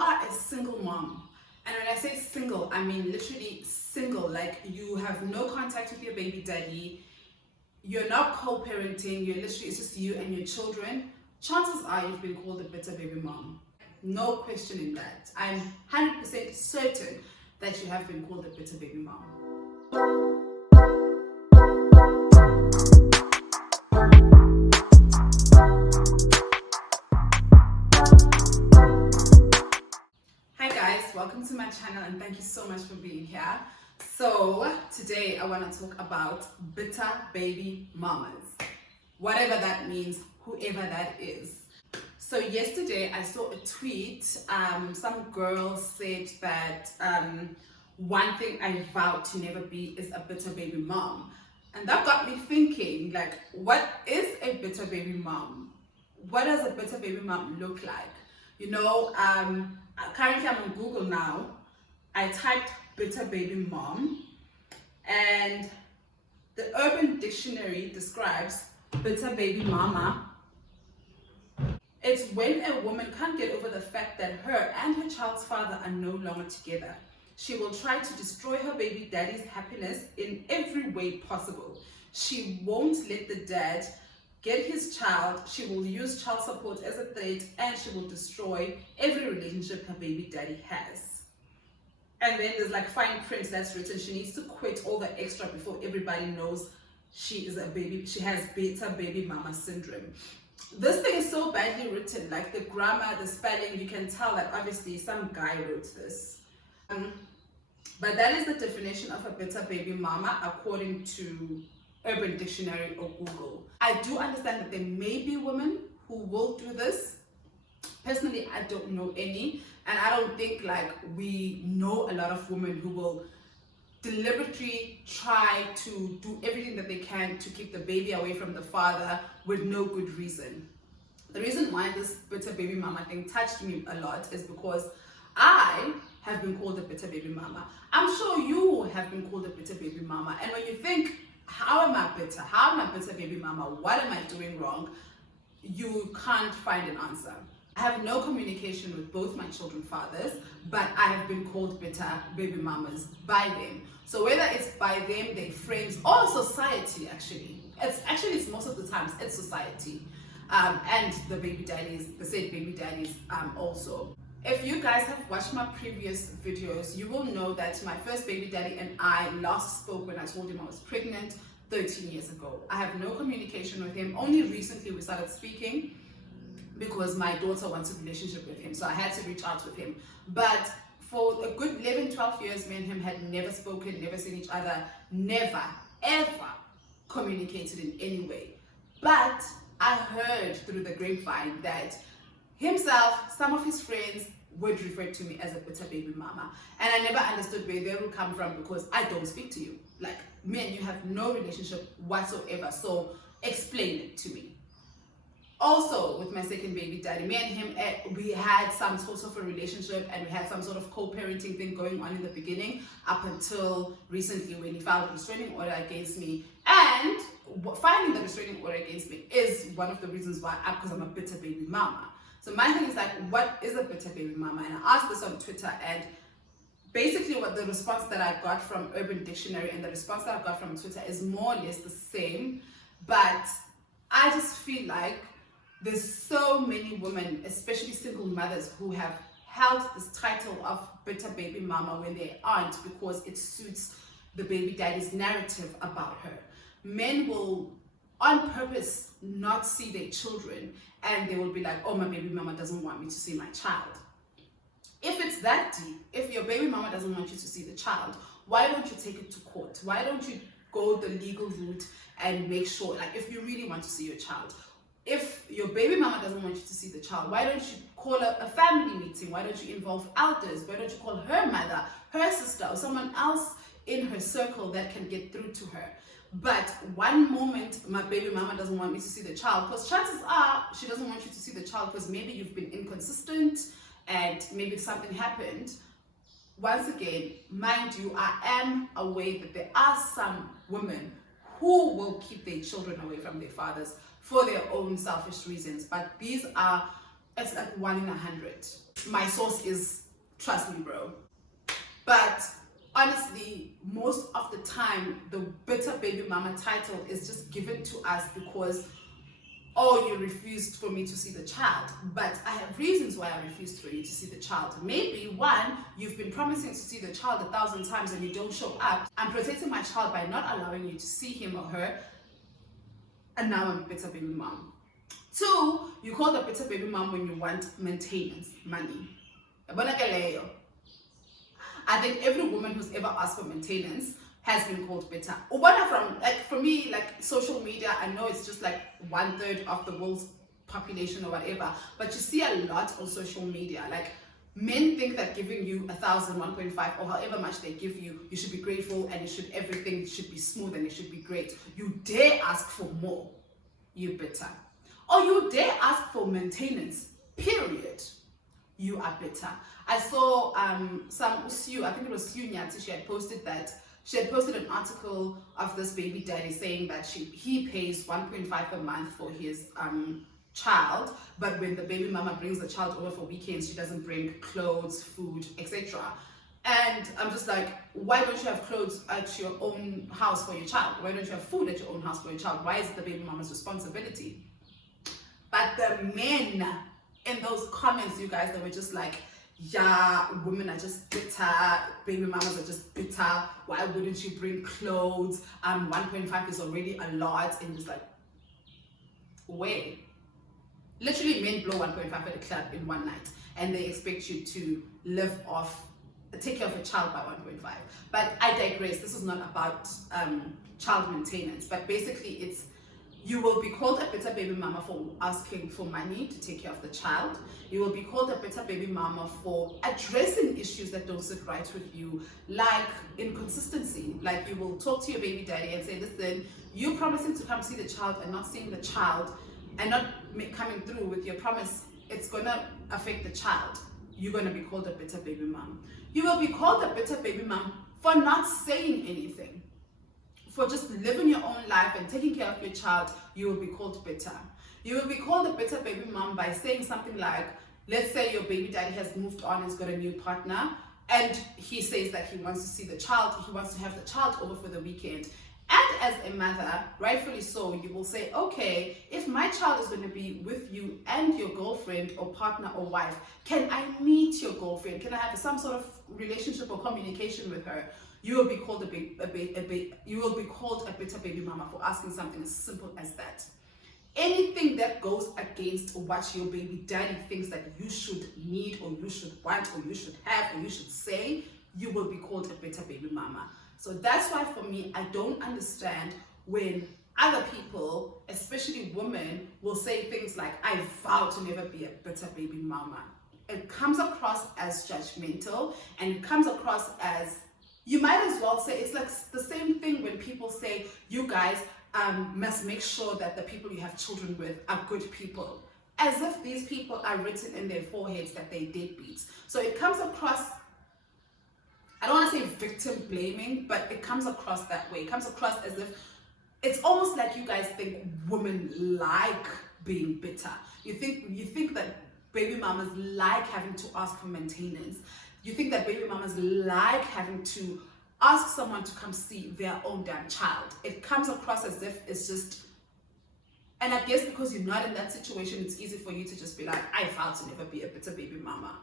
are a single mom, and when I say single, I mean literally single, like you have no contact with your baby daddy, you're not co-parenting, you're literally, it's just you and your children, chances are you've been called a bitter baby mom. No question in that. I'm 100% certain that you have been called a bitter baby mom. Welcome to my channel and thank you so much for being here. So today I want to talk about bitter baby mamas, whatever that means, whoever that is. So yesterday I saw a tweet. Some girl said that one thing I vowed to never be is a bitter baby mom, and that got me thinking, like, what is a bitter baby mom? What does a bitter baby mom look like? You know, currently I'm on Google now. I typed bitter baby mom, and the Urban Dictionary describes bitter baby mama. It's when a woman can't get over the fact that her and her child's father are no longer together. She will try to destroy her baby daddy's happiness in every way possible. She won't let the dad get his child. She will use child support as a threat, and she will destroy every relationship her baby daddy has. And then there's like fine print that's written, she needs to quit all the extra before everybody knows she is a baby, she has bitter baby mama syndrome. This thing is so badly written, like the grammar, the spelling, you can tell that obviously some guy wrote this. But that is the definition of a bitter baby mama according to Urban Dictionary or Google. I do understand that there may be women who will do this. Personally, I don't know any, and I don't think like we know a lot of women who will deliberately try to do everything that they can to keep the baby away from the father with no good reason. The reason why this bitter baby mama thing touched me a lot is because I have been called a bitter baby mama. I'm sure you have been called a bitter baby mama, and when you think, how am I bitter? How am I bitter baby mama? What am I doing wrong? You can't find an answer. I have no communication with both my children's fathers, but I have been called bitter baby mamas by them. So whether it's by them, their friends, or society, it's most of the times it's society, and the baby daddies, the said baby daddies also. If you guys have watched my previous videos, you will know that my first baby daddy and I last spoke when I told him I was pregnant 13 years ago. I have no communication with him. Only recently we started speaking because my daughter wants a relationship with him, so I had to reach out with him. But for a good 11, 12 years, me and him had never spoken, never seen each other, never, ever communicated in any way. But I heard through the grapevine that himself, some of his friends would refer to me as a bitter baby mama, and I never understood where they would come from because I don't speak to you. Like, me and you have no relationship whatsoever, so explain it to me. Also, with my second baby daddy, me and him, we had some sort of a relationship, and we had some sort of co-parenting thing going on in the beginning up until recently when he filed a restraining order against me. And filing the restraining order against me is one of the reasons why, because I'm a bitter baby mama. So my thing is like, what is a bitter baby mama? And I asked this on Twitter, and basically what the response that I got from Urban Dictionary and the response that I got from Twitter is more or less the same. But I just feel like there's so many women, especially single mothers, who have held this title of bitter baby mama when they aren't, because it suits the baby daddy's narrative about her. Men will on purpose not see their children, and they will be like, oh, my baby mama doesn't want me to see my child. If it's that deep, if your baby mama doesn't want you to see the child, why don't you take it to court? Why don't you go the legal route and make sure, like, if you really want to see your child? If your baby mama doesn't want you to see the child, why don't you call a family meeting? Why don't you involve elders? Why don't you call her mother, her sister, or someone else in her circle that can get through to her? But one moment my baby mama doesn't want me to see the child, because chances are she doesn't want you to see the child because maybe you've been inconsistent and maybe something happened. Once again, mind you, I am aware that there are some women who will keep their children away from their fathers for their own selfish reasons, but these are, it's like 1 in 100. my source is, trust me, bro. But honestly, most of the time, the bitter baby mama title is just given to us because, oh, you refused for me to see the child. But I have reasons why I refused for you to see the child. Maybe one, you've been promising to see the child 1,000 times and you don't show up. I'm protecting my child by not allowing you to see him or her, and now I'm a bitter baby mom. Two, you call the bitter baby mom when you want maintenance money. I think every woman who's ever asked for maintenance has been called bitter. Ubana, from, like, for me, like, social media, I know it's just like 1/3 of the world's population or whatever, but you see a lot on social media. Like, men think that giving you 1,000, 1.5, or however much they give you, you should be grateful and everything should be smooth and it should be great. You dare ask for more, you bitter. Or you dare ask for maintenance, period, you are bitter. I saw Sue, I think it was Sue Nyati, she had posted an article of this baby daddy saying that he pays 1.5 a month for his child, but when the baby mama brings the child over for weekends, she doesn't bring clothes, food, etc. And I'm just like, why don't you have clothes at your own house for your child? Why don't you have food at your own house for your child? Why is it the baby mama's responsibility? But the men in those comments, you guys, they were just like, yeah, women are just bitter, baby mamas are just bitter, why wouldn't you bring clothes? 1.5 is already a lot. And just like, wait. Literally, men blow 1.5 at a club in one night and they expect you to take care of a child by 1.5. But I digress. This is not about child maintenance, but basically you will be called a bitter baby mama for asking for money to take care of the child. You will be called a bitter baby mama for addressing issues that don't sit right with you, like inconsistency. Like, you will talk to your baby daddy and say, listen, you promising to come see the child and not seeing the child and not coming through with your promise, it's gonna affect the child. You're gonna be called a bitter baby mom. You will be called a bitter baby mom for not saying anything. For just living your own life and taking care of your child, you will be called bitter. You will be called a bitter baby mom by saying something like, let's say your baby daddy has moved on, has got a new partner, and he says that he wants to see the child, he wants to have the child over for the weekend. And as a mother, rightfully so, you will say, okay, if my child is going to be with you and your girlfriend or partner or wife, can I meet your girlfriend? Can I have some sort of relationship or communication with her? You will be called you will be called a bitter baby mama for asking something as simple as that. Anything that goes against what your baby daddy thinks that you should need or you should want or you should have or you should say, you will be called a bitter baby mama. So that's why, for me, I don't understand when other people, especially women, will say things like, I vow to never be a bitter baby mama. It comes across as judgmental, and it comes across as, you might as well say, it's like the same thing when people say, you guys must make sure that the people you have children with are good people. As if these people are written in their foreheads that they're deadbeats. So it comes across, I don't want to say victim blaming, but it comes across that way. It comes across as if it's almost like you guys think women like being bitter. You think that baby mamas like having to ask for maintenance. You think that baby mamas like having to ask someone to come see their own damn child. It comes across as if it's just, and I guess because you're not in that situation, it's easy for you to just be like, I vow to never be a bitter baby mama.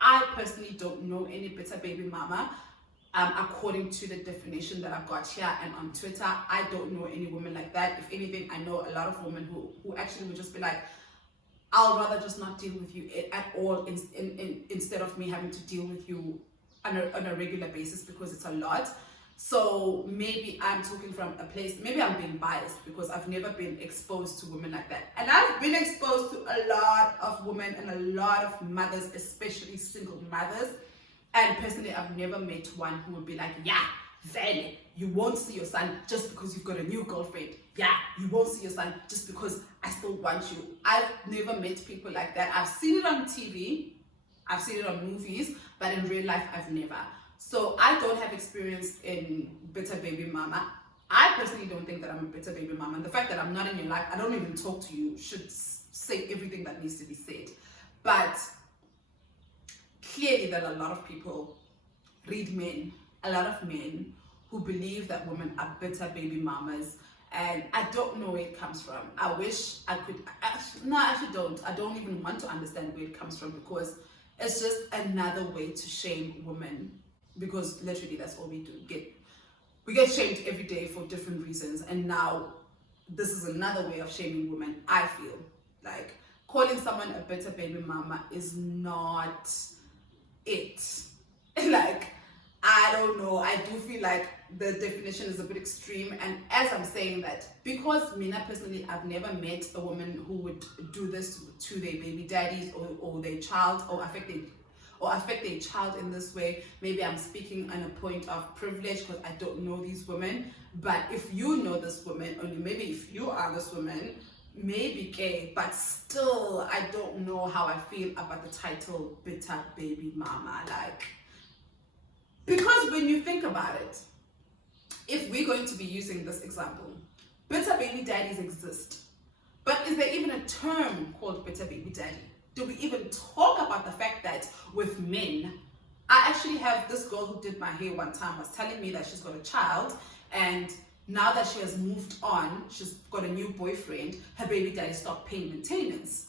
I personally don't know any bitter baby mama. According to the definition that I've got here and on Twitter, I don't know any woman like that. If anything, I know a lot of women who actually would just be like, I'll rather just not deal with you at all instead of me having to deal with you on a regular basis, because it's a lot. So maybe I'm talking from a place, maybe I'm being biased because I've never been exposed to women like that. And I've been exposed to a lot of women and a lot of mothers, especially single mothers. And personally, I've never met one who would be like, yeah, Vele, you won't see your son just because you've got a new girlfriend. Yeah, you won't see your son just because I still want you. I've never met people like that. I've seen it on TV, I've seen it on movies, but in real life, I've never. So I don't have experience in bitter baby mama. I personally don't think that I'm a bitter baby mama. And the fact that I'm not in your life, I don't even talk to you, should say everything that needs to be said. But clearly there are a lot of people, read men, a lot of men who believe that women are bitter baby mamas, and I don't know where it comes from. I wish I could, no, I actually don't. I don't even want to understand where it comes from, because it's just another way to shame women, because literally that's all we do. We get shamed every day for different reasons, and now this is another way of shaming women. I feel like calling someone a bitter baby mama is not it. Like, I don't know, I do feel like the definition is a bit extreme. And as I'm saying that, because Mina personally, I've never met a woman who would do this to their baby daddies or their child, or affect their child in this way. Maybe I'm speaking on a point of privilege because I don't know these women. But if you know this woman, or maybe if you are this woman, maybe gay, but still I don't know how I feel about the title bitter baby mama. Like, because when you think about it, if we're going to be using this example, bitter baby daddies exist, but is there even a term called bitter baby daddy? Do we even talk about the fact that with men, I actually have this girl who did my hair one time was telling me that she's got a child, and now that she has moved on, she's got a new boyfriend, her baby daddy stopped paying maintenance.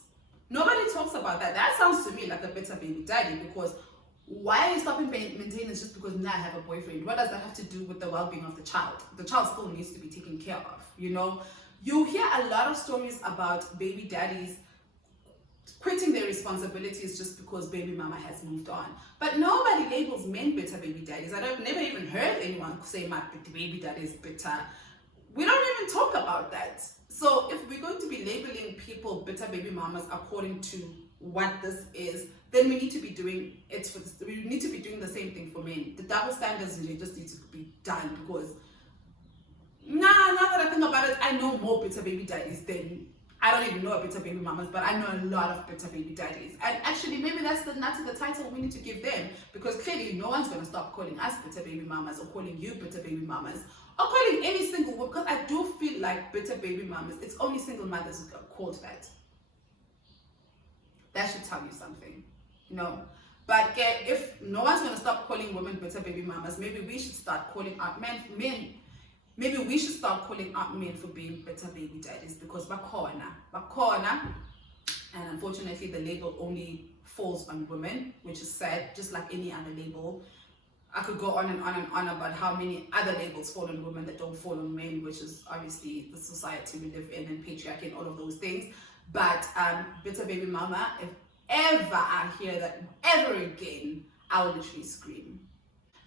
Nobody talks about that. That sounds to me like a bitter baby daddy, because why are you stopping paying maintenance just because now I have a boyfriend? What does that have to do with the well-being of the child? The child still needs to be taken care of, you know? You hear a lot of stories about baby daddies quitting their responsibilities just because baby mama has moved on. But nobody labels men bitter baby daddies. I've never even heard anyone say my baby daddy is bitter. We don't even talk about that. So if we're going to be labeling people bitter baby mamas according to what this is, then we need to be doing it for this. We need to be doing the same thing for men. The double standards just need to be done, because now that I think about it, I know more bitter baby daddies than, I don't even know a bitter baby mamas, but I know a lot of bitter baby daddies. And actually, maybe that's the title we need to give them, because clearly no one's going to stop calling us bitter baby mamas, or calling you bitter baby mamas, or calling any single one, because I do feel like bitter baby mamas, it's only single mothers who are called that. That should tell you something, you know. But if no one's going to stop calling women bitter baby mamas, maybe we should start calling out men. Maybe we should start calling out men for being bitter baby daddies, because bakhona, and unfortunately the label only falls on women, which is sad, just like any other label. I could go on and on and on about how many other labels fall on women that don't fall on men, which is obviously the society we live in, and patriarchy and all of those things. But bitter baby mama, if ever I hear that ever again, I will literally scream.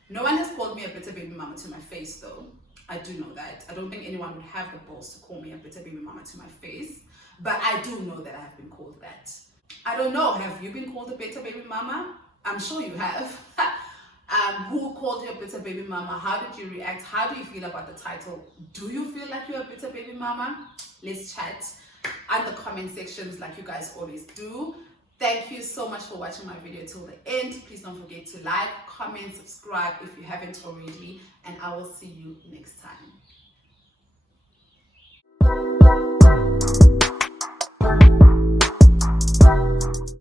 No one has called me a bitter baby mama to my face though. I do know that. I don't think anyone would have the balls to call me a bitter baby mama to my face, but I do know that I have been called that. I don't know, have you been called a bitter baby mama? I'm sure you have. Who called you a bitter baby mama? How did you react? How do you feel about the title? Do you feel like you're a bitter baby mama? Let's chat in the comment sections like you guys always do. Thank you so much for watching my video till the end. Please don't forget to like, comment, subscribe if you haven't already, and I will see you next time.